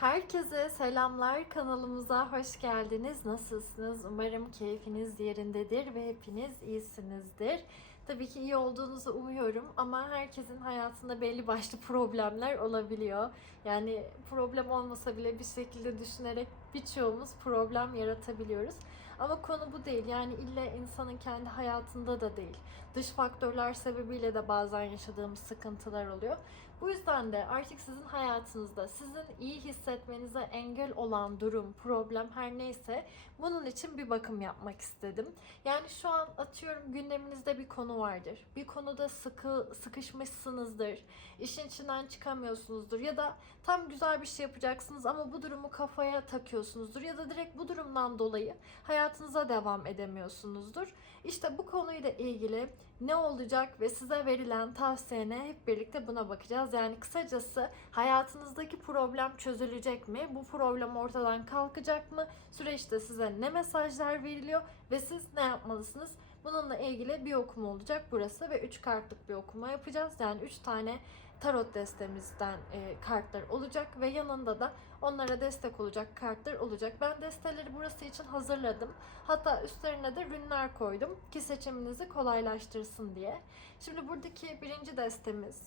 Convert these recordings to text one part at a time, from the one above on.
Herkese selamlar. Kanalımıza hoş geldiniz. Nasılsınız? Umarım keyfiniz yerindedir ve hepiniz iyisinizdir. Tabii ki iyi olduğunuzu umuyorum ama herkesin hayatında belli başlı problemler olabiliyor. Yani problem olmasa bile bir şekilde düşünerek birçoğumuz problem yaratabiliyoruz. Ama konu bu değil. Yani illa insanın kendi hayatında da değil. Dış faktörler sebebiyle de bazen yaşadığımız sıkıntılar oluyor. Bu yüzden de artık sizin hayatınızda sizin iyi hissetmenize engel olan durum, problem her neyse bunun için bir bakım yapmak istedim. Yani şu an atıyorum gündeminizde bir konu vardır. Bir konuda sıkı sıkışmışsınızdır. İşin içinden çıkamıyorsunuzdur ya da tam güzel bir şey yapacaksınız ama bu durumu kafaya takıyorsunuzdur ya da direkt bu durumdan dolayı hayatınıza devam edemiyorsunuzdur. İşte bu konuyla ilgili ne olacak ve size verilen tavsiyene hep birlikte buna bakacağız. Yani kısacası hayatınızdaki problem çözülecek mi? Bu problem ortadan kalkacak mı? Süreçte size ne mesajlar veriliyor ve siz ne yapmalısınız? Bununla ilgili bir okuma olacak burası ve 3 kartlık bir okuma yapacağız. Yani 3 tane tarot destemizden e, kartlar olacak ve yanında da onlara destek olacak kartlar olacak. Ben desteleri burası için hazırladım. Hatta üstlerine de rünler koydum ki seçiminizi kolaylaştırsın diye. Şimdi buradaki birinci destemiz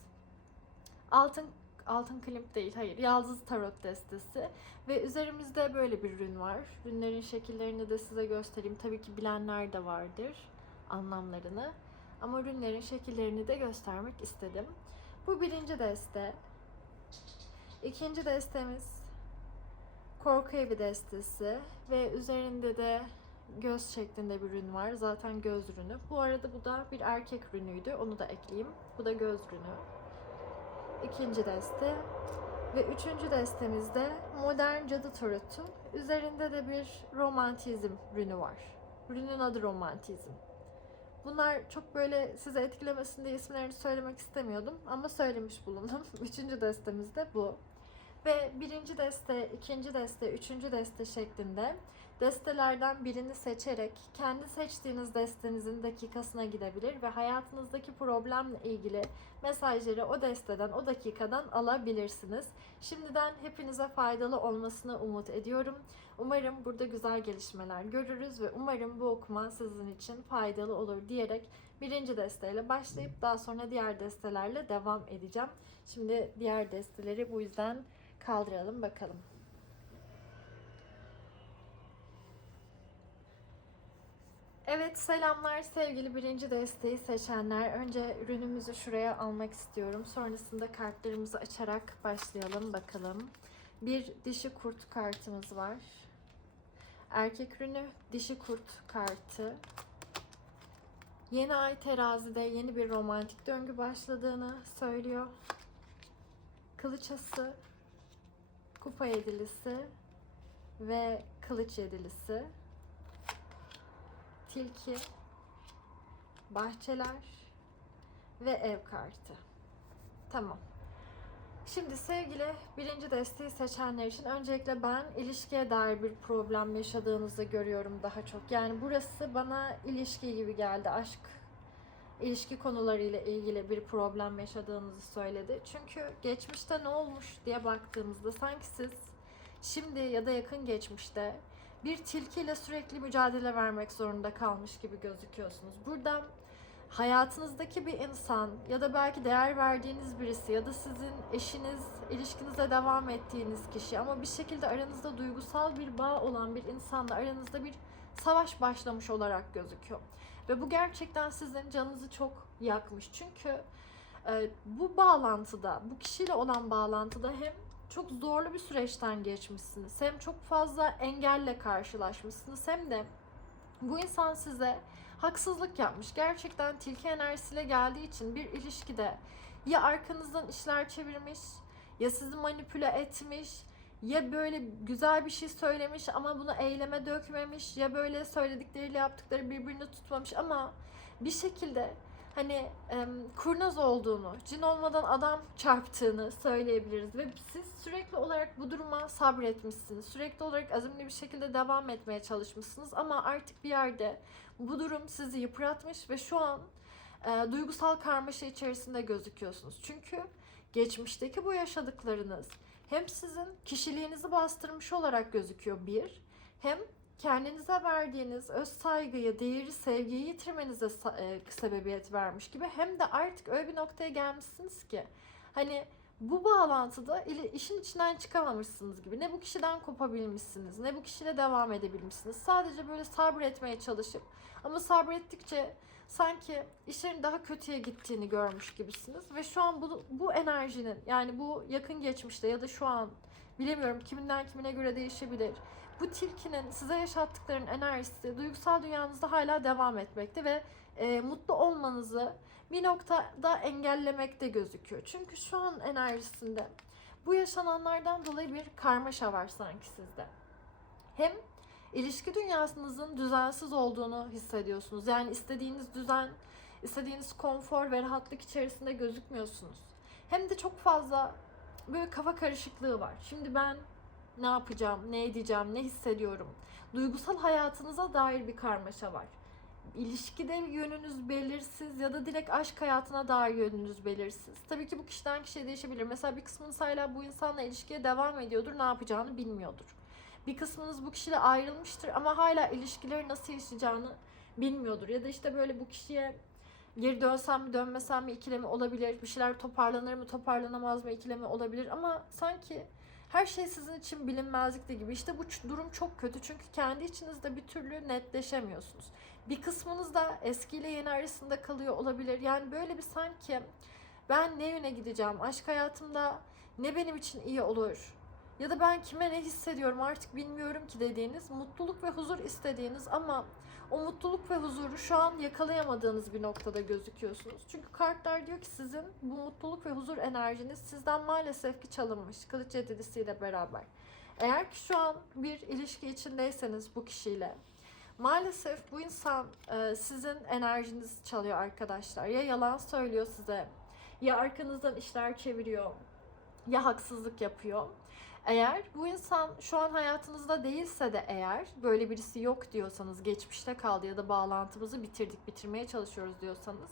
altın altın klimp değil hayır yaldız tarot destesi ve üzerimizde böyle bir rün var. Rünlerin şekillerini de size göstereyim. Tabii ki bilenler de vardır anlamlarını. Ama rünlerin şekillerini de göstermek istedim. Bu birinci deste. İkinci destemiz korku evi destesi ve üzerinde de göz şeklinde bir ürün var. Zaten göz ürünü. Bu arada bu da bir erkek ürünüydü. Onu da ekleyeyim. Bu da göz ürünü. İkinci deste. Ve üçüncü destemizde modern cadı tarotu. Üzerinde de bir romantizm rünü var. Rünün adı romantizm. Bunlar çok böyle size etkilemesin diye isimlerini söylemek istemiyordum ama söylemiş bulundum. Üçüncü destemiz de bu. Ve birinci deste, ikinci deste, üçüncü deste şeklinde destelerden birini seçerek kendi seçtiğiniz destenizin dakikasına gidebilir ve hayatınızdaki problemle ilgili mesajları o desteden, o dakikadan alabilirsiniz. Şimdiden hepinize faydalı olmasını umut ediyorum. Umarım burada güzel gelişmeler görürüz ve umarım bu okuma sizin için faydalı olur diyerek birinci desteyle başlayıp daha sonra diğer destelerle devam edeceğim. Şimdi diğer desteleri bu yüzden kaldıralım bakalım. Evet selamlar sevgili birinci desteği seçenler. Önce ürünümüzü şuraya almak istiyorum. Sonrasında kartlarımızı açarak başlayalım bakalım. Bir dişi kurt kartımız var. Erkek ürünü dişi kurt kartı. Yeni ay terazide yeni bir romantik döngü başladığını söylüyor. Kılıçası, kupa yedilisi ve kılıç yedilisi tilki, bahçeler ve ev kartı. Tamam. Şimdi sevgili birinci desteği seçenler için öncelikle ben ilişkiye dair bir problem yaşadığınızı görüyorum daha çok. Yani burası bana ilişki gibi geldi. Aşk, ilişki konularıyla ilgili bir problem yaşadığınızı söyledi. Çünkü geçmişte ne olmuş diye baktığımızda sanki siz şimdi ya da yakın geçmişte bir tilkiyle sürekli mücadele vermek zorunda kalmış gibi gözüküyorsunuz. Burada hayatınızdaki bir insan ya da belki değer verdiğiniz birisi ya da sizin eşiniz, ilişkinize devam ettiğiniz kişi ama bir şekilde aranızda duygusal bir bağ olan bir insanla aranızda bir savaş başlamış olarak gözüküyor. Ve bu gerçekten sizin canınızı çok yakmış. Çünkü e, bu bağlantıda, bu kişiyle olan bağlantıda hem çok zorlu bir süreçten geçmişsiniz. Hem çok fazla engelle karşılaşmışsınız hem de bu insan size haksızlık yapmış. Gerçekten tilki enerjisiyle geldiği için bir ilişkide ya arkanızdan işler çevirmiş ya sizi manipüle etmiş ya böyle güzel bir şey söylemiş ama bunu eyleme dökmemiş ya böyle söyledikleriyle yaptıkları birbirini tutmamış ama bir şekilde hani e, kurnaz olduğunu, cin olmadan adam çarptığını söyleyebiliriz ve siz sürekli olarak bu duruma sabretmişsiniz. Sürekli olarak azimli bir şekilde devam etmeye çalışmışsınız ama artık bir yerde bu durum sizi yıpratmış ve şu an e, duygusal karmaşa içerisinde gözüküyorsunuz. Çünkü geçmişteki bu yaşadıklarınız hem sizin kişiliğinizi bastırmış olarak gözüküyor bir. Hem kendinize verdiğiniz öz saygıyı, değeri, sevgiyi yitirmenize e, sebebiyet vermiş gibi hem de artık öyle bir noktaya gelmişsiniz ki hani bu bağlantıda işin içinden çıkamamışsınız gibi. Ne bu kişiden kopabilmişsiniz, ne bu kişiyle devam edebilmişsiniz. Sadece böyle sabretmeye çalışıp ama sabrettikçe sanki işlerin daha kötüye gittiğini görmüş gibisiniz. Ve şu an bu, bu enerjinin yani bu yakın geçmişte ya da şu an bilemiyorum kiminden kimine göre değişebilir. Bu tilkinin size yaşattıklarının enerjisi duygusal dünyanızda hala devam etmekte ve e, mutlu olmanızı bir noktada engellemekte gözüküyor. Çünkü şu an enerjisinde bu yaşananlardan dolayı bir karmaşa var sanki sizde. Hem ilişki dünyasınızın düzensiz olduğunu hissediyorsunuz. Yani istediğiniz düzen, istediğiniz konfor ve rahatlık içerisinde gözükmüyorsunuz. Hem de çok fazla böyle kafa karışıklığı var. Şimdi ben ne yapacağım, ne edeceğim, ne hissediyorum? Duygusal hayatınıza dair bir karmaşa var. İlişkide yönünüz belirsiz ya da direkt aşk hayatına dair yönünüz belirsiz. Tabii ki bu kişiden kişiye değişebilir. Mesela bir kısmınız hala bu insanla ilişkiye devam ediyordur, ne yapacağını bilmiyordur. Bir kısmınız bu kişiyle ayrılmıştır ama hala ilişkileri nasıl yaşayacağını bilmiyordur. Ya da işte böyle bu kişiye geri dönsem mi dönmesem mi ikilemi olabilir. Bir şeyler toparlanır mı toparlanamaz mı ikilemi olabilir. Ama sanki her şey sizin için bilinmezlikte gibi. İşte bu durum çok kötü çünkü kendi içinizde bir türlü netleşemiyorsunuz. Bir kısmınız da eskiyle yeni arasında kalıyor olabilir. Yani böyle bir sanki ben ne yöne gideceğim, aşk hayatımda ne benim için iyi olur ya da ben kime ne hissediyorum artık bilmiyorum ki dediğiniz mutluluk ve huzur istediğiniz ama o mutluluk ve huzuru şu an yakalayamadığınız bir noktada gözüküyorsunuz. Çünkü kartlar diyor ki sizin bu mutluluk ve huzur enerjiniz sizden maalesef ki çalınmış. Kılıç yedilisiyle beraber. Eğer ki şu an bir ilişki içindeyseniz bu kişiyle maalesef bu insan e, sizin enerjinizi çalıyor arkadaşlar. Ya yalan söylüyor size ya arkanızdan işler çeviriyor ya haksızlık yapıyor. Eğer bu insan şu an hayatınızda değilse de eğer böyle birisi yok diyorsanız geçmişte kaldı ya da bağlantımızı bitirdik bitirmeye çalışıyoruz diyorsanız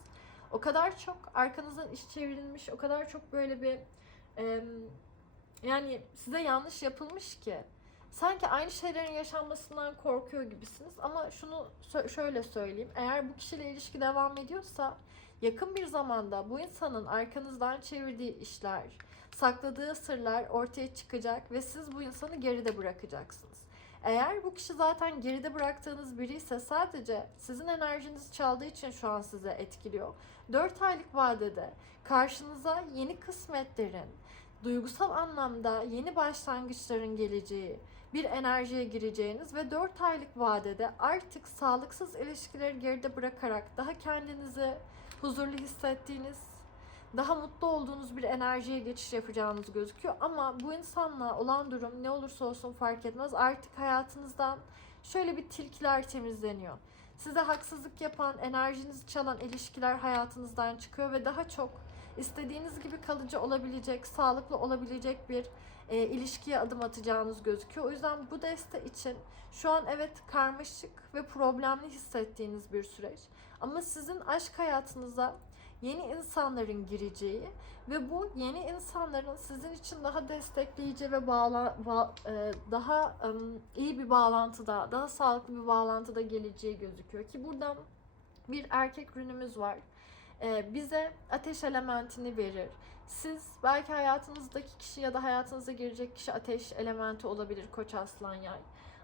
o kadar çok arkanızdan iş çevrilmiş o kadar çok böyle bir em, yani size yanlış yapılmış ki sanki aynı şeylerin yaşanmasından korkuyor gibisiniz. Ama şunu sö- şöyle söyleyeyim eğer bu kişiyle ilişki devam ediyorsa yakın bir zamanda bu insanın arkanızdan çevirdiği işler sakladığı sırlar ortaya çıkacak ve siz bu insanı geride bırakacaksınız. Eğer bu kişi zaten geride bıraktığınız biri ise sadece sizin enerjinizi çaldığı için şu an size etkiliyor. 4 aylık vadede karşınıza yeni kısmetlerin, duygusal anlamda yeni başlangıçların geleceği, bir enerjiye gireceğiniz ve 4 aylık vadede artık sağlıksız ilişkileri geride bırakarak daha kendinizi huzurlu hissettiğiniz, daha mutlu olduğunuz bir enerjiye geçiş yapacağınız gözüküyor. Ama bu insanla olan durum ne olursa olsun fark etmez. Artık hayatınızdan şöyle bir tilkiler temizleniyor. Size haksızlık yapan, enerjinizi çalan ilişkiler hayatınızdan çıkıyor ve daha çok istediğiniz gibi kalıcı olabilecek, sağlıklı olabilecek bir e, ilişkiye adım atacağınız gözüküyor. O yüzden bu deste için şu an evet karmaşık ve problemli hissettiğiniz bir süreç. Ama sizin aşk hayatınıza yeni insanların gireceği ve bu yeni insanların sizin için daha destekleyici ve bağla, ba- e, daha em, iyi bir bağlantıda, daha sağlıklı bir bağlantıda geleceği gözüküyor ki buradan bir erkek rünümüz var. E, bize ateş elementini verir. Siz belki hayatınızdaki kişi ya da hayatınıza girecek kişi ateş elementi olabilir koç aslan yay.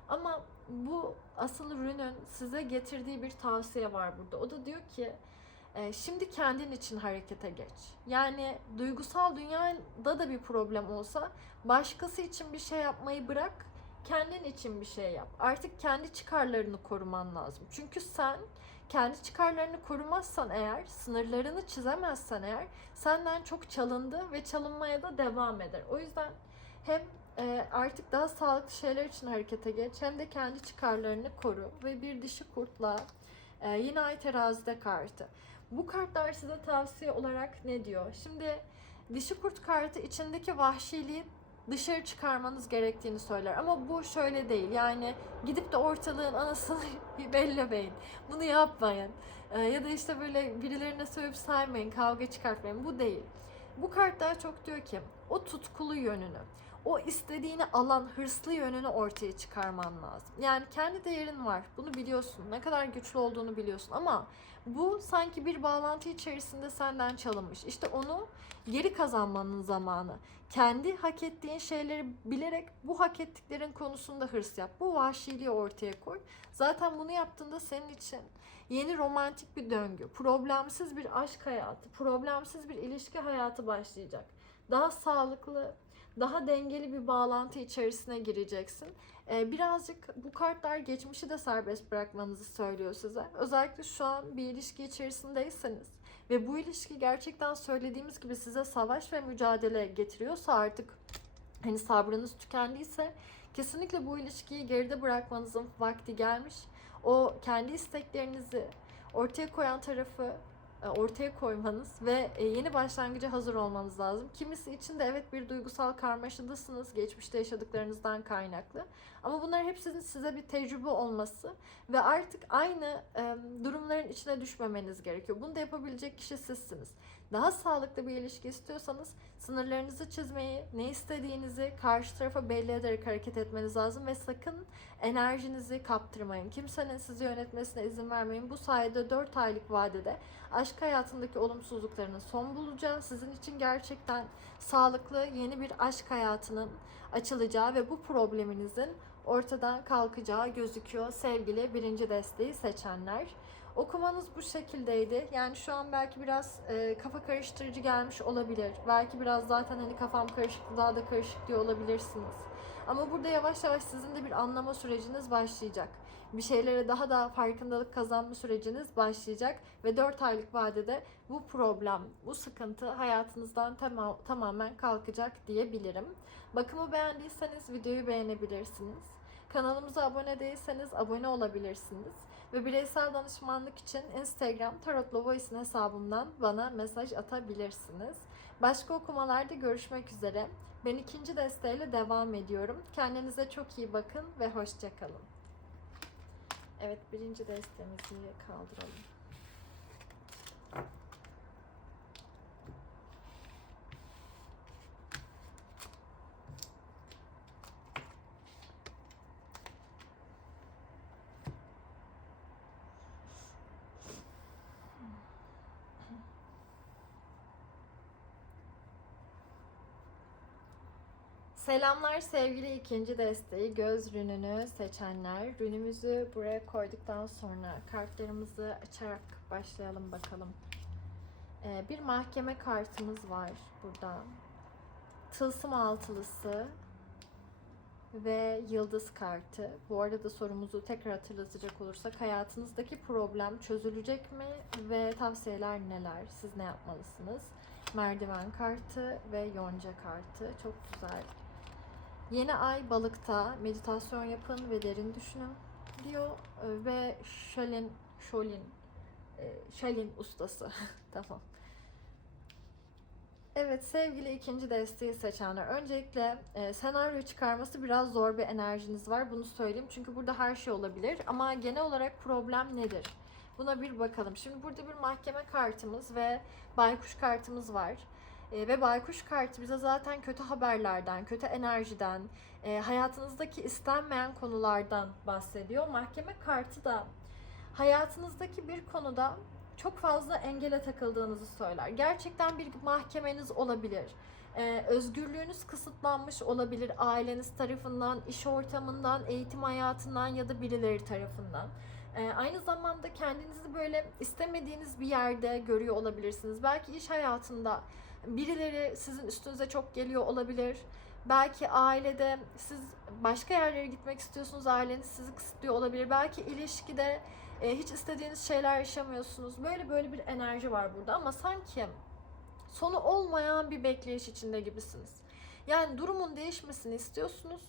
Ama bu asıl rünün size getirdiği bir tavsiye var burada. O da diyor ki e, şimdi kendin için harekete geç. Yani duygusal dünyada da bir problem olsa başkası için bir şey yapmayı bırak, kendin için bir şey yap. Artık kendi çıkarlarını koruman lazım. Çünkü sen kendi çıkarlarını korumazsan eğer, sınırlarını çizemezsen eğer senden çok çalındı ve çalınmaya da devam eder. O yüzden hem e, artık daha sağlıklı şeyler için harekete geç hem de kendi çıkarlarını koru ve bir dişi kurtla e, yine ay terazide kartı. Bu kartlar size tavsiye olarak ne diyor? Şimdi dişi kurt kartı içindeki vahşiliği dışarı çıkarmanız gerektiğini söyler. Ama bu şöyle değil. Yani gidip de ortalığın anasını bellemeyin. Bunu yapmayın. Ee, ya da işte böyle birilerine sövüp saymayın, kavga çıkartmayın. Bu değil. Bu kart daha çok diyor ki o tutkulu yönünü, o istediğini alan hırslı yönünü ortaya çıkarman lazım. Yani kendi değerin var. Bunu biliyorsun. Ne kadar güçlü olduğunu biliyorsun ama bu sanki bir bağlantı içerisinde senden çalınmış. İşte onu geri kazanmanın zamanı. Kendi hak ettiğin şeyleri bilerek bu hak ettiklerin konusunda hırs yap. Bu vahşiliği ortaya koy. Zaten bunu yaptığında senin için yeni romantik bir döngü, problemsiz bir aşk hayatı, problemsiz bir ilişki hayatı başlayacak. Daha sağlıklı, daha dengeli bir bağlantı içerisine gireceksin. Ee, birazcık bu kartlar geçmişi de serbest bırakmanızı söylüyor size. Özellikle şu an bir ilişki içerisindeyseniz ve bu ilişki gerçekten söylediğimiz gibi size savaş ve mücadele getiriyorsa artık hani sabrınız tükendiyse kesinlikle bu ilişkiyi geride bırakmanızın vakti gelmiş. O kendi isteklerinizi ortaya koyan tarafı ortaya koymanız ve e, yeni başlangıca hazır olmanız lazım. Kimisi için de evet bir duygusal karmaşadasınız geçmişte yaşadıklarınızdan kaynaklı. Ama bunlar hepsinin size bir tecrübe olması ve artık aynı e, durumların içine düşmemeniz gerekiyor. Bunu da yapabilecek kişi sizsiniz. Daha sağlıklı bir ilişki istiyorsanız sınırlarınızı çizmeyi, ne istediğinizi karşı tarafa belli ederek hareket etmeniz lazım ve sakın enerjinizi kaptırmayın. Kimsenin sizi yönetmesine izin vermeyin. Bu sayede 4 aylık vadede aşk hayatındaki olumsuzluklarının son bulacağı, sizin için gerçekten sağlıklı yeni bir aşk hayatının açılacağı ve bu probleminizin ortadan kalkacağı gözüküyor sevgili birinci desteği seçenler. Okumanız bu şekildeydi. Yani şu an belki biraz e, kafa karıştırıcı gelmiş olabilir. Belki biraz zaten hani kafam karışık, daha da karışık diyor olabilirsiniz. Ama burada yavaş yavaş sizin de bir anlama süreciniz başlayacak. Bir şeylere daha da farkındalık kazanma süreciniz başlayacak ve 4 aylık vadede bu problem, bu sıkıntı hayatınızdan tamam, tamamen kalkacak diyebilirim. Bakımı beğendiyseniz videoyu beğenebilirsiniz. Kanalımıza abone değilseniz abone olabilirsiniz. Ve bireysel danışmanlık için Instagram Tarotla Voice'in hesabımdan bana mesaj atabilirsiniz. Başka okumalarda görüşmek üzere. Ben ikinci desteğiyle devam ediyorum. Kendinize çok iyi bakın ve hoşçakalın. Evet birinci destemizi kaldıralım. Selamlar sevgili ikinci desteği göz rününü seçenler. Rünümüzü buraya koyduktan sonra kartlarımızı açarak başlayalım bakalım. Ee, bir mahkeme kartımız var burada. Tılsım altılısı ve yıldız kartı. Bu arada sorumuzu tekrar hatırlatacak olursak hayatınızdaki problem çözülecek mi ve tavsiyeler neler? Siz ne yapmalısınız? Merdiven kartı ve yonca kartı. Çok güzel. Yeni ay balıkta meditasyon yapın ve derin düşünün diyor Ee, ve Şalin Şolin e, Şalin ustası tamam. Evet sevgili ikinci desteği seçenler öncelikle e, senaryo çıkarması biraz zor bir enerjiniz var bunu söyleyeyim çünkü burada her şey olabilir ama genel olarak problem nedir? Buna bir bakalım. Şimdi burada bir mahkeme kartımız ve baykuş kartımız var. E, ve baykuş kartı bize zaten kötü haberlerden, kötü enerjiden, e, hayatınızdaki istenmeyen konulardan bahsediyor. Mahkeme kartı da hayatınızdaki bir konuda çok fazla engele takıldığınızı söyler. Gerçekten bir mahkemeniz olabilir. Ee, özgürlüğünüz kısıtlanmış olabilir aileniz tarafından, iş ortamından, eğitim hayatından ya da birileri tarafından. Ee, aynı zamanda kendinizi böyle istemediğiniz bir yerde görüyor olabilirsiniz. Belki iş hayatında birileri sizin üstünüze çok geliyor olabilir. Belki ailede siz başka yerlere gitmek istiyorsunuz, aileniz sizi kısıtlıyor olabilir. Belki ilişkide e, hiç istediğiniz şeyler yaşamıyorsunuz. Böyle böyle bir enerji var burada ama sanki sonu olmayan bir bekleyiş içinde gibisiniz. Yani durumun değişmesini istiyorsunuz.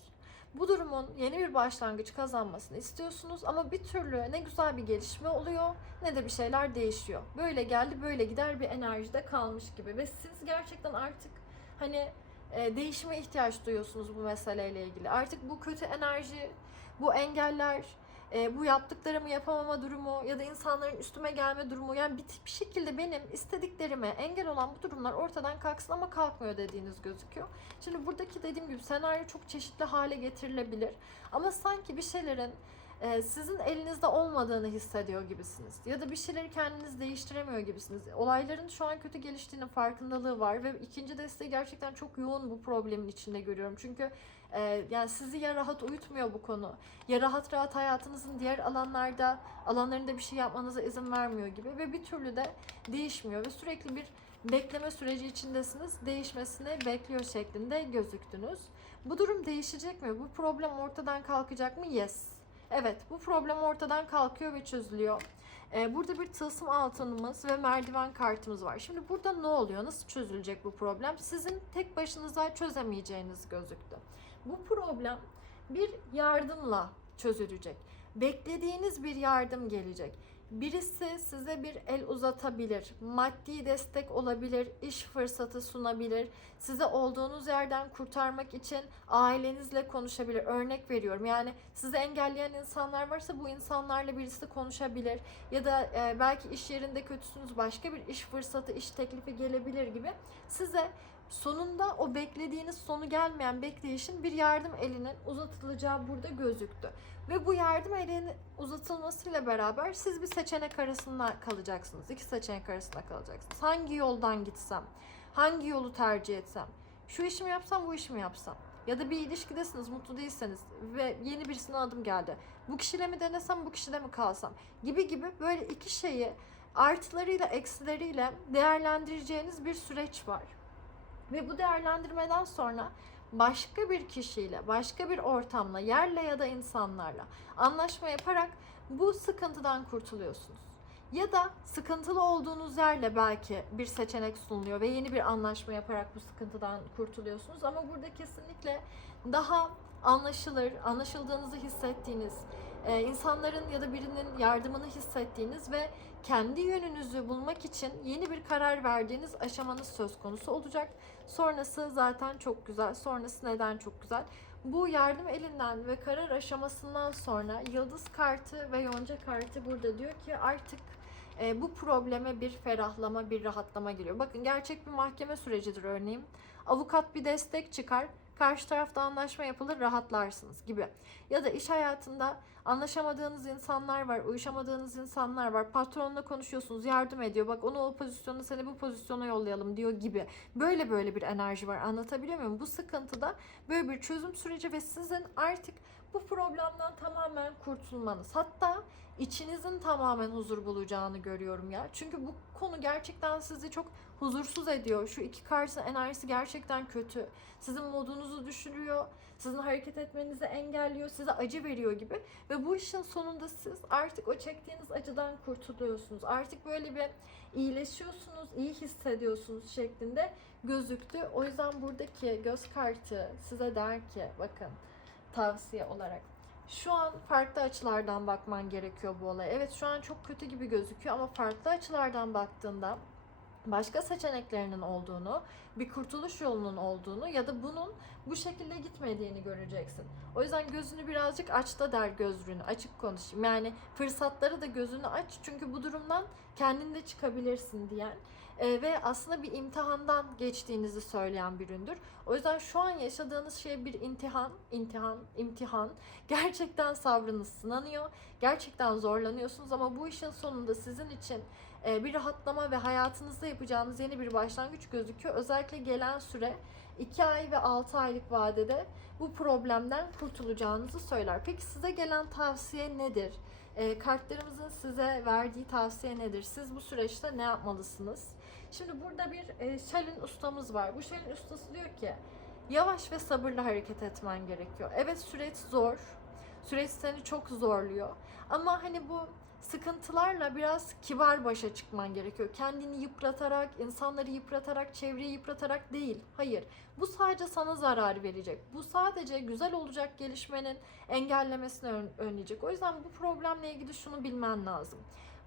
Bu durumun yeni bir başlangıç kazanmasını istiyorsunuz ama bir türlü ne güzel bir gelişme oluyor ne de bir şeyler değişiyor. Böyle geldi böyle gider bir enerjide kalmış gibi ve siz gerçekten artık hani e, değişime ihtiyaç duyuyorsunuz bu meseleyle ilgili. Artık bu kötü enerji, bu engeller e, bu yaptıklarımı yapamama durumu ya da insanların üstüme gelme durumu yani bir, bir şekilde benim istediklerime engel olan bu durumlar ortadan kalksın ama kalkmıyor dediğiniz gözüküyor. Şimdi buradaki dediğim gibi senaryo çok çeşitli hale getirilebilir ama sanki bir şeylerin e, sizin elinizde olmadığını hissediyor gibisiniz. Ya da bir şeyleri kendiniz değiştiremiyor gibisiniz. Olayların şu an kötü geliştiğinin farkındalığı var ve ikinci desteği gerçekten çok yoğun bu problemin içinde görüyorum. Çünkü e, yani sizi ya rahat uyutmuyor bu konu ya rahat rahat hayatınızın diğer alanlarda alanlarında bir şey yapmanıza izin vermiyor gibi ve bir türlü de değişmiyor ve sürekli bir bekleme süreci içindesiniz. Değişmesini bekliyor şeklinde gözüktünüz. Bu durum değişecek mi? Bu problem ortadan kalkacak mı? Yes. Evet, bu problem ortadan kalkıyor ve çözülüyor. Ee, burada bir tılsım altınımız ve merdiven kartımız var. Şimdi burada ne oluyor? Nasıl çözülecek bu problem? Sizin tek başınıza çözemeyeceğiniz gözüktü. Bu problem bir yardımla çözülecek. Beklediğiniz bir yardım gelecek. Birisi size bir el uzatabilir, maddi destek olabilir, iş fırsatı sunabilir, size olduğunuz yerden kurtarmak için ailenizle konuşabilir. Örnek veriyorum yani sizi engelleyen insanlar varsa bu insanlarla birisi konuşabilir ya da e, belki iş yerinde kötüsünüz başka bir iş fırsatı, iş teklifi gelebilir gibi size sonunda o beklediğiniz sonu gelmeyen bekleyişin bir yardım elinin uzatılacağı burada gözüktü. Ve bu yardım elinin uzatılmasıyla beraber siz bir seçenek arasında kalacaksınız. İki seçenek arasında kalacaksınız. Hangi yoldan gitsem? Hangi yolu tercih etsem? Şu işi mi yapsam, bu işi mi yapsam? Ya da bir ilişkidesiniz, mutlu değilseniz ve yeni birisine adım geldi. Bu kişiyle mi denesem, bu kişide mi kalsam? Gibi gibi böyle iki şeyi artılarıyla eksileriyle değerlendireceğiniz bir süreç var. Ve bu değerlendirmeden sonra başka bir kişiyle, başka bir ortamla, yerle ya da insanlarla anlaşma yaparak bu sıkıntıdan kurtuluyorsunuz. Ya da sıkıntılı olduğunuz yerle belki bir seçenek sunuluyor ve yeni bir anlaşma yaparak bu sıkıntıdan kurtuluyorsunuz. Ama burada kesinlikle daha anlaşılır, anlaşıldığınızı hissettiğiniz, e, insanların ya da birinin yardımını hissettiğiniz ve kendi yönünüzü bulmak için yeni bir karar verdiğiniz aşamanız söz konusu olacak. Sonrası zaten çok güzel. Sonrası neden çok güzel? Bu yardım elinden ve karar aşamasından sonra yıldız kartı ve yonca kartı burada diyor ki artık e, bu probleme bir ferahlama, bir rahatlama geliyor. Bakın gerçek bir mahkeme sürecidir örneğin. Avukat bir destek çıkar, karşı tarafta anlaşma yapılır, rahatlarsınız gibi. Ya da iş hayatında anlaşamadığınız insanlar var, uyuşamadığınız insanlar var. Patronla konuşuyorsunuz, yardım ediyor. Bak onu o pozisyona, seni bu pozisyona yollayalım diyor gibi. Böyle böyle bir enerji var. Anlatabiliyor muyum? Bu sıkıntıda böyle bir çözüm süreci ve sizin artık bu problemden tamamen kurtulmanız. Hatta içinizin tamamen huzur bulacağını görüyorum ya. Çünkü bu konu gerçekten sizi çok huzursuz ediyor. Şu iki kartın enerjisi gerçekten kötü. Sizin modunuzu düşürüyor. Sizin hareket etmenizi engelliyor. Size acı veriyor gibi. Ve bu işin sonunda siz artık o çektiğiniz acıdan kurtuluyorsunuz. Artık böyle bir iyileşiyorsunuz, iyi hissediyorsunuz şeklinde gözüktü. O yüzden buradaki göz kartı size der ki bakın tavsiye olarak. Şu an farklı açılardan bakman gerekiyor bu olaya. Evet şu an çok kötü gibi gözüküyor ama farklı açılardan baktığında başka seçeneklerinin olduğunu, bir kurtuluş yolunun olduğunu ya da bunun bu şekilde gitmediğini göreceksin. O yüzden gözünü birazcık aç da der gözlüğünü, açık konuşayım. Yani fırsatları da gözünü aç çünkü bu durumdan kendin de çıkabilirsin diyen e, ve aslında bir imtihandan geçtiğinizi söyleyen bir üründür. O yüzden şu an yaşadığınız şey bir imtihan, imtihan, imtihan. Gerçekten sabrınız sınanıyor, gerçekten zorlanıyorsunuz ama bu işin sonunda sizin için bir rahatlama ve hayatınızda yapacağınız yeni bir başlangıç gözüküyor. Özellikle gelen süre 2 ay ve 6 aylık vadede bu problemden kurtulacağınızı söyler. Peki size gelen tavsiye nedir? E, kartlarımızın size verdiği tavsiye nedir? Siz bu süreçte ne yapmalısınız? Şimdi burada bir e, şalin ustamız var. Bu şalin ustası diyor ki yavaş ve sabırlı hareket etmen gerekiyor. Evet süreç zor. Süreç seni çok zorluyor. Ama hani bu sıkıntılarla biraz kibar başa çıkman gerekiyor. Kendini yıpratarak, insanları yıpratarak, çevreyi yıpratarak değil. Hayır. Bu sadece sana zarar verecek. Bu sadece güzel olacak gelişmenin engellemesini ön- önleyecek. O yüzden bu problemle ilgili şunu bilmen lazım.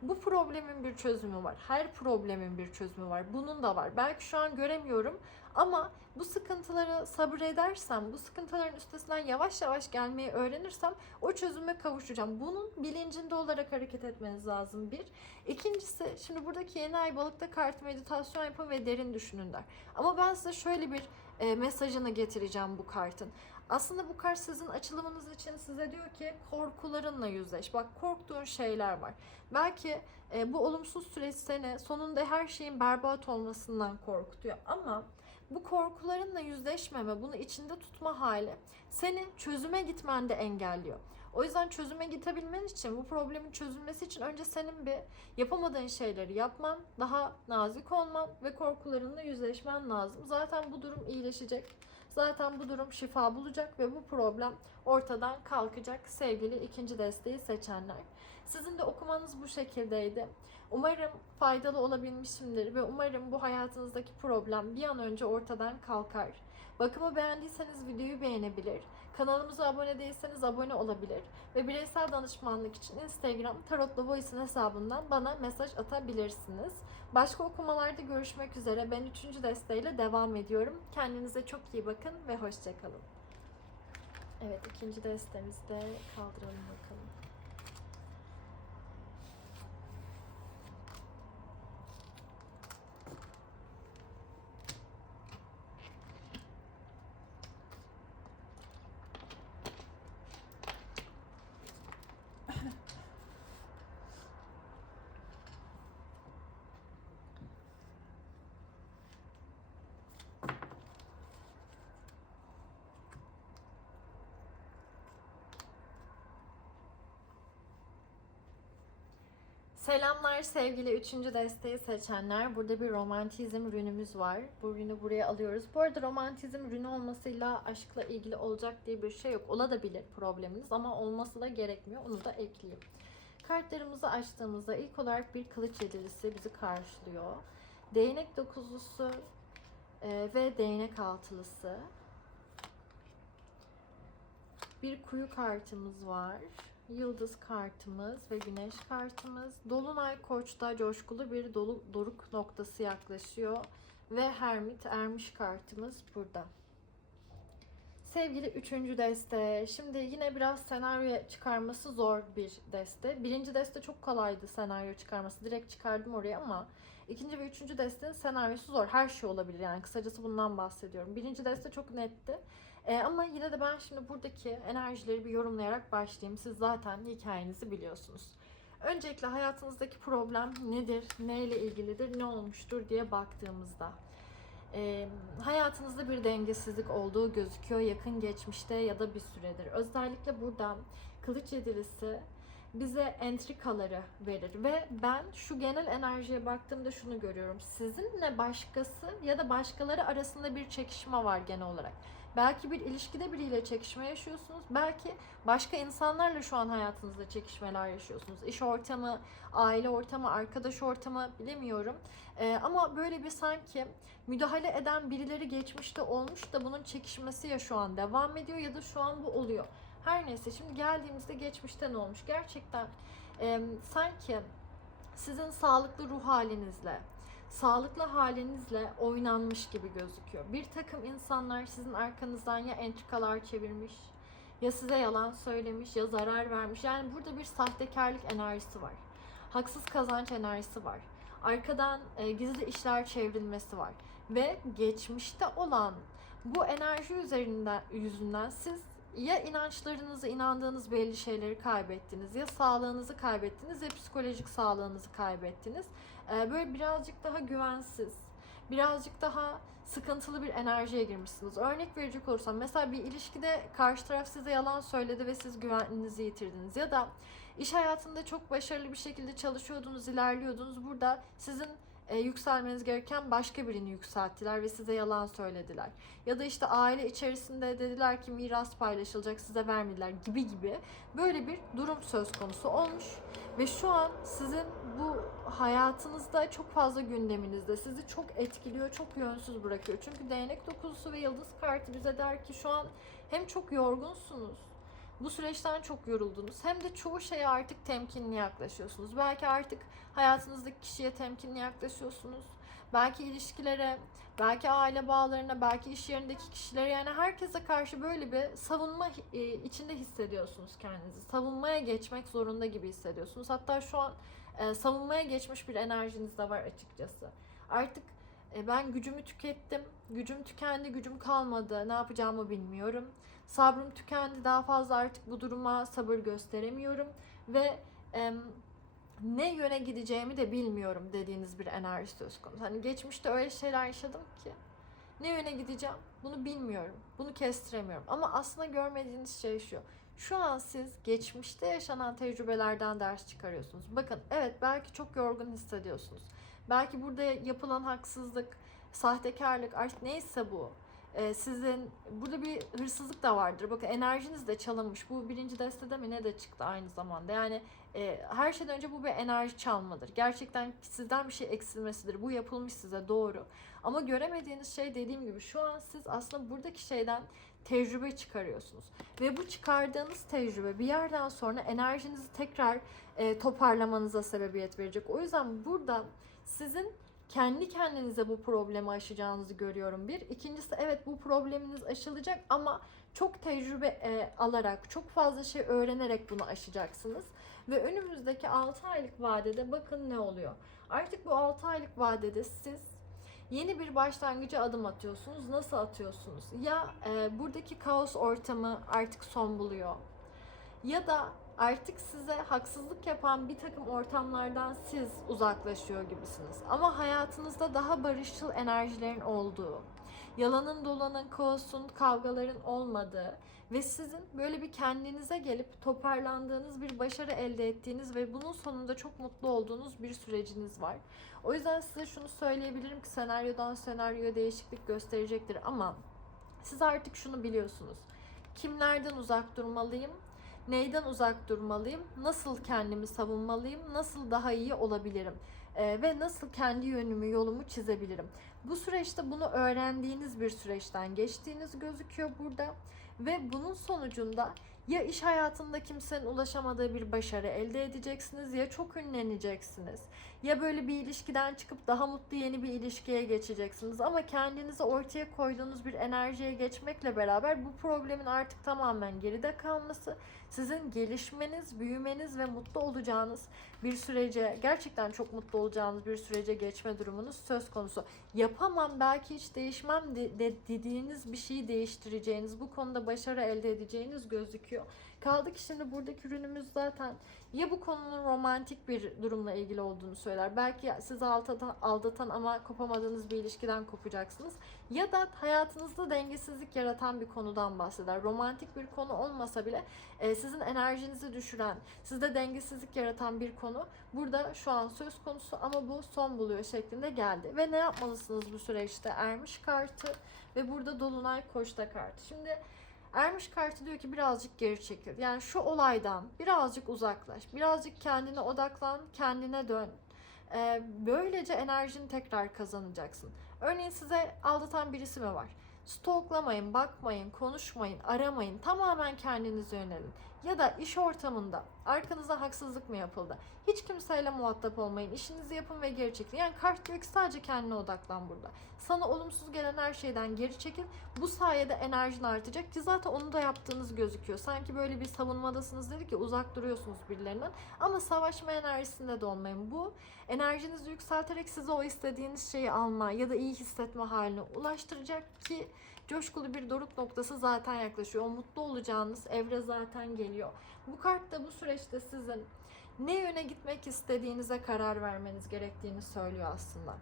Bu problemin bir çözümü var. Her problemin bir çözümü var. Bunun da var. Belki şu an göremiyorum ama bu sıkıntıları sabır edersem, bu sıkıntıların üstesinden yavaş yavaş gelmeyi öğrenirsem o çözüme kavuşacağım. Bunun bilincinde olarak hareket etmeniz lazım bir. İkincisi, şimdi buradaki yeni ay balıkta kartı meditasyon yapın ve derin düşünün der. Ama ben size şöyle bir e, mesajını getireceğim bu kartın. Aslında bu kart sizin açılımınız için size diyor ki korkularınla yüzleş. Bak korktuğun şeyler var. Belki e, bu olumsuz süreç seni sonunda her şeyin berbat olmasından korkutuyor. Ama bu korkularınla yüzleşmeme, bunu içinde tutma hali seni çözüme gitmende engelliyor. O yüzden çözüme gidebilmen için, bu problemin çözülmesi için önce senin bir yapamadığın şeyleri yapman, daha nazik olman ve korkularınla yüzleşmen lazım. Zaten bu durum iyileşecek. Zaten bu durum şifa bulacak ve bu problem ortadan kalkacak sevgili ikinci desteği seçenler. Sizin de okumanız bu şekildeydi. Umarım faydalı olabilmişimdir ve umarım bu hayatınızdaki problem bir an önce ortadan kalkar. Bakımı beğendiyseniz videoyu beğenebilir. Kanalımıza abone değilseniz abone olabilir. Ve bireysel danışmanlık için Instagram Tarotlu Voice'in hesabından bana mesaj atabilirsiniz. Başka okumalarda görüşmek üzere. Ben üçüncü desteğiyle devam ediyorum. Kendinize çok iyi bakın ve hoşçakalın. Evet ikinci destemizde kaldıralım bakalım. Selamlar sevgili üçüncü desteği seçenler. Burada bir romantizm rünümüz var. Bu rünü buraya alıyoruz. Bu arada romantizm rünü olmasıyla aşkla ilgili olacak diye bir şey yok. Olabilir probleminiz ama olması da gerekmiyor. Onu da ekleyeyim. Kartlarımızı açtığımızda ilk olarak bir kılıç yedilisi bizi karşılıyor. Değnek dokuzlusu e, ve değnek altılısı. Bir kuyu kartımız var. Yıldız kartımız ve güneş kartımız. Dolunay Koç'ta coşkulu bir dolu, doruk noktası yaklaşıyor. Ve Hermit Ermiş kartımız burada. Sevgili üçüncü deste. Şimdi yine biraz senaryo çıkarması zor bir deste. Birinci deste çok kolaydı senaryo çıkarması. Direkt çıkardım oraya ama ikinci ve üçüncü destenin senaryosu zor. Her şey olabilir yani. Kısacası bundan bahsediyorum. Birinci deste çok netti. Ee, ama yine de ben şimdi buradaki enerjileri bir yorumlayarak başlayayım. Siz zaten hikayenizi biliyorsunuz. Öncelikle hayatınızdaki problem nedir, neyle ilgilidir, ne olmuştur diye baktığımızda. E, hayatınızda bir dengesizlik olduğu gözüküyor yakın geçmişte ya da bir süredir. Özellikle burada kılıç yedilisi bize entrikaları verir ve ben şu genel enerjiye baktığımda şunu görüyorum. Sizinle başkası ya da başkaları arasında bir çekişme var genel olarak. Belki bir ilişkide biriyle çekişme yaşıyorsunuz. Belki başka insanlarla şu an hayatınızda çekişmeler yaşıyorsunuz. İş ortamı, aile ortamı, arkadaş ortamı bilemiyorum. Ee, ama böyle bir sanki müdahale eden birileri geçmişte olmuş da bunun çekişmesi ya şu an devam ediyor ya da şu an bu oluyor. Her neyse şimdi geldiğimizde geçmişte ne olmuş? Gerçekten e, sanki sizin sağlıklı ruh halinizle, sağlıklı halinizle oynanmış gibi gözüküyor. Bir takım insanlar sizin arkanızdan ya entrikalar çevirmiş, ya size yalan söylemiş, ya zarar vermiş. Yani burada bir sahtekarlık enerjisi var. Haksız kazanç enerjisi var. Arkadan e, gizli işler çevrilmesi var. Ve geçmişte olan bu enerji üzerinden yüzünden siz ya inançlarınızı, inandığınız belli şeyleri kaybettiniz, ya sağlığınızı kaybettiniz, ya psikolojik sağlığınızı kaybettiniz. Ee, böyle birazcık daha güvensiz, birazcık daha sıkıntılı bir enerjiye girmişsiniz. Örnek verecek olursam mesela bir ilişkide karşı taraf size yalan söyledi ve siz güveninizi yitirdiniz. Ya da iş hayatında çok başarılı bir şekilde çalışıyordunuz, ilerliyordunuz. Burada sizin e, yükselmeniz gereken başka birini yükselttiler ve size yalan söylediler. Ya da işte aile içerisinde dediler ki miras paylaşılacak size vermediler gibi gibi böyle bir durum söz konusu olmuş. Ve şu an sizin bu hayatınızda çok fazla gündeminizde sizi çok etkiliyor, çok yönsüz bırakıyor. Çünkü değnek dokuzusu ve yıldız kartı bize der ki şu an hem çok yorgunsunuz, Bu süreçten çok yoruldunuz. Hem de çoğu şeye artık temkinli yaklaşıyorsunuz. Belki artık hayatınızdaki kişiye temkinli yaklaşıyorsunuz. Belki ilişkilere, belki aile bağlarına, belki iş yerindeki kişilere yani herkese karşı böyle bir savunma e, içinde hissediyorsunuz kendinizi. Savunmaya geçmek zorunda gibi hissediyorsunuz. Hatta şu an e, savunmaya geçmiş bir enerjiniz de var açıkçası. Artık e, ben gücümü tükettim, gücüm tükendi, gücüm kalmadı, ne yapacağımı bilmiyorum. Sabrım tükendi, daha fazla artık bu duruma sabır gösteremiyorum ve e, ne yöne gideceğimi de bilmiyorum dediğiniz bir enerji söz konusu. Hani geçmişte öyle şeyler yaşadım ki ne yöne gideceğim bunu bilmiyorum. Bunu kestiremiyorum. Ama aslında görmediğiniz şey şu. Şu an siz geçmişte yaşanan tecrübelerden ders çıkarıyorsunuz. Bakın evet belki çok yorgun hissediyorsunuz. Belki burada yapılan haksızlık, sahtekarlık artık neyse bu. Ee, sizin burada bir hırsızlık da vardır. Bakın enerjiniz de çalınmış. Bu birinci destede mi ne de çıktı aynı zamanda. Yani e, her şeyden önce bu bir enerji çalmadır. Gerçekten sizden bir şey eksilmesidir. Bu yapılmış size doğru. Ama göremediğiniz şey dediğim gibi şu an siz aslında buradaki şeyden tecrübe çıkarıyorsunuz. Ve bu çıkardığınız tecrübe bir yerden sonra enerjinizi tekrar e, toparlamanıza sebebiyet verecek. O yüzden burada sizin kendi kendinize bu problemi aşacağınızı görüyorum bir. İkincisi evet bu probleminiz aşılacak ama çok tecrübe e, alarak, çok fazla şey öğrenerek bunu aşacaksınız. Ve önümüzdeki 6 aylık vadede bakın ne oluyor. Artık bu 6 aylık vadede siz yeni bir başlangıca adım atıyorsunuz. Nasıl atıyorsunuz? Ya e, buradaki kaos ortamı artık son buluyor. Ya da artık size haksızlık yapan bir takım ortamlardan siz uzaklaşıyor gibisiniz. Ama hayatınızda daha barışçıl enerjilerin olduğu, yalanın dolanın, kaosun, kavgaların olmadığı ve sizin böyle bir kendinize gelip toparlandığınız bir başarı elde ettiğiniz ve bunun sonunda çok mutlu olduğunuz bir süreciniz var. O yüzden size şunu söyleyebilirim ki senaryodan senaryoya değişiklik gösterecektir ama siz artık şunu biliyorsunuz. Kimlerden uzak durmalıyım? Neyden uzak durmalıyım? Nasıl kendimi savunmalıyım? Nasıl daha iyi olabilirim? Ee, ve nasıl kendi yönümü, yolumu çizebilirim? Bu süreçte bunu öğrendiğiniz bir süreçten geçtiğiniz gözüküyor burada ve bunun sonucunda ya iş hayatında kimsenin ulaşamadığı bir başarı elde edeceksiniz ya çok ünleneceksiniz. Ya böyle bir ilişkiden çıkıp daha mutlu yeni bir ilişkiye geçeceksiniz. Ama kendinizi ortaya koyduğunuz bir enerjiye geçmekle beraber bu problemin artık tamamen geride kalması, sizin gelişmeniz, büyümeniz ve mutlu olacağınız bir sürece, gerçekten çok mutlu olacağınız bir sürece geçme durumunuz söz konusu. Yapamam, belki hiç değişmem de, de, dediğiniz bir şeyi değiştireceğiniz, bu konuda başarı elde edeceğiniz gözüküyor. Kaldı ki şimdi buradaki ürünümüz zaten ya bu konunun romantik bir durumla ilgili olduğunu söyler. Belki sizi aldatan, aldatan ama kopamadığınız bir ilişkiden kopacaksınız. Ya da hayatınızda dengesizlik yaratan bir konudan bahseder. Romantik bir konu olmasa bile e, sizin enerjinizi düşüren, sizde dengesizlik yaratan bir konu burada şu an söz konusu ama bu son buluyor şeklinde geldi. Ve ne yapmalısınız bu süreçte? Ermiş kartı ve burada Dolunay Koçta kartı. Şimdi Ermiş kartı diyor ki birazcık geri çekil. Yani şu olaydan birazcık uzaklaş. Birazcık kendine odaklan, kendine dön. Ee, böylece enerjini tekrar kazanacaksın. Örneğin size aldatan birisi mi var? Stalklamayın, bakmayın, konuşmayın, aramayın. Tamamen kendinize yönelin. Ya da iş ortamında arkanıza haksızlık mı yapıldı? Hiç kimseyle muhatap olmayın. İşinizi yapın ve geri çekilin. Yani kart diyor ki sadece kendine odaklan burada. Sana olumsuz gelen her şeyden geri çekil. Bu sayede enerjin artacak ki zaten onu da yaptığınız gözüküyor. Sanki böyle bir savunmadasınız dedi ki uzak duruyorsunuz birilerinden. Ama savaşma enerjisinde de olmayın. Bu enerjinizi yükselterek size o istediğiniz şeyi alma ya da iyi hissetme haline ulaştıracak ki coşkulu bir doruk noktası zaten yaklaşıyor. O mutlu olacağınız evre zaten geliyor. Bu kart da bu süreçte sizin ne yöne gitmek istediğinize karar vermeniz gerektiğini söylüyor aslında.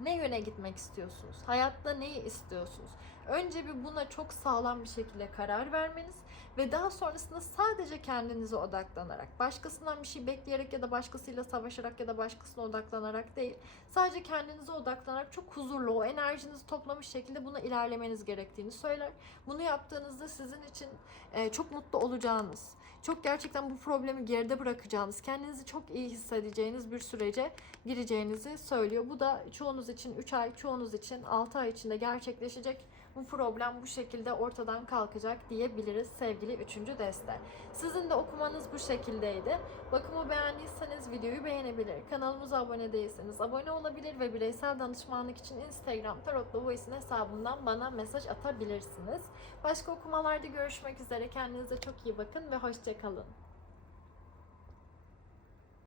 Ne yöne gitmek istiyorsunuz? Hayatta neyi istiyorsunuz? Önce bir buna çok sağlam bir şekilde karar vermeniz ve daha sonrasında sadece kendinize odaklanarak, başkasından bir şey bekleyerek ya da başkasıyla savaşarak ya da başkasına odaklanarak değil, sadece kendinize odaklanarak çok huzurlu, o enerjinizi toplamış şekilde buna ilerlemeniz gerektiğini söyler. Bunu yaptığınızda sizin için e, çok mutlu olacağınız, çok gerçekten bu problemi geride bırakacağınız, kendinizi çok iyi hissedeceğiniz bir sürece gireceğinizi söylüyor. Bu da çoğunuz için 3 ay, çoğunuz için 6 ay içinde gerçekleşecek. Bu problem bu şekilde ortadan kalkacak diyebiliriz sevgili üçüncü deste. Sizin de okumanız bu şekildeydi. Bakımı beğendiyseniz videoyu beğenebilir. Kanalımıza abone değilseniz abone olabilir ve bireysel danışmanlık için Instagram Tarotlu Voice'in hesabından bana mesaj atabilirsiniz. Başka okumalarda görüşmek üzere. Kendinize çok iyi bakın ve hoşçakalın.